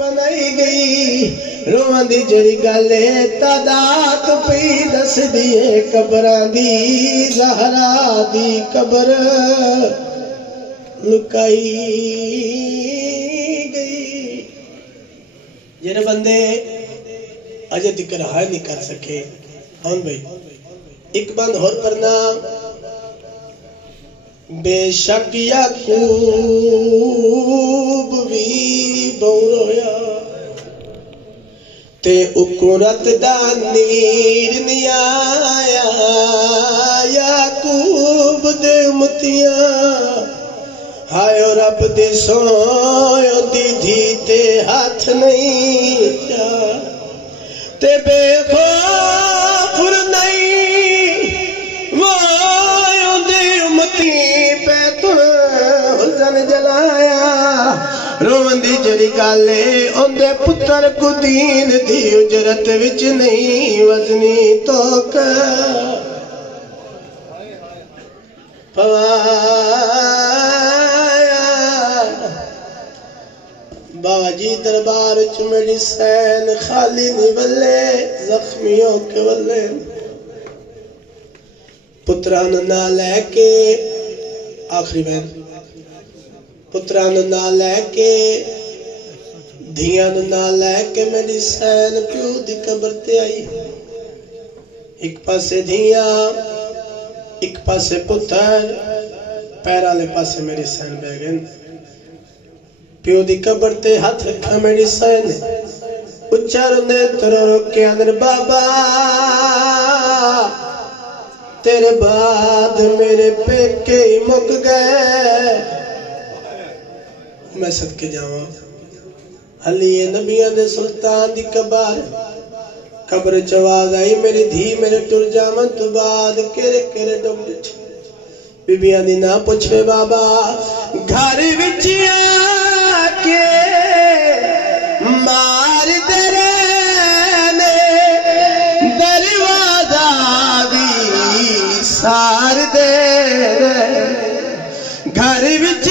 बनाई गई रोवां दी जड़ी गल तादाद पई दस दिए कबरां दी ज़हरा दी कबर लुकाई गई। जेड़े बंदे अजे तक हाय नहीं कर सके कौन भाई एक बंद होर पढ़ना बेशक याकूब भी बहु रोया ते उकुरत दा नीर नहीं आया याकूब दे मुतिया हायो रब दे सोयो दी धी ते हाथ नहीं जा ते बेखौफ नहीं वो दे उम्मती पे तुम हुसन जलाया रोवन दी जड़ी गाले ओंदे पुत्र को दीन दी उजरत विच नहीं वजनी तोक पवाया बाजी दरबार च मेडिसन खाली नहीं बल्ले जख्मियों के बल्ले पुत्रान ना लैके आखिरी बैन पुत्रान ना लैके धियान ना लैके मेडिसन प्यू दी कबर ते आई एक पासे धिया एक पासे पुत्र पैर वाले पासे मेडिसन बह गए प्यू दी कबर ते हाथ रखा मेडिसन उच्चा रोंदे तरो के अंदर बाबा तेरे बाद मेरे पेके ही मुक गए मैं सदके जावा हली नबिया दे सुल्तान दी कब्र च आवाज आई मेरी धी मेरे टुर जावन तो बाद केरे केरे डुब बीबिया दी ना पूछे बाबा घर विच आके मार तेरे ने दरवाजा भी सार दे घर विच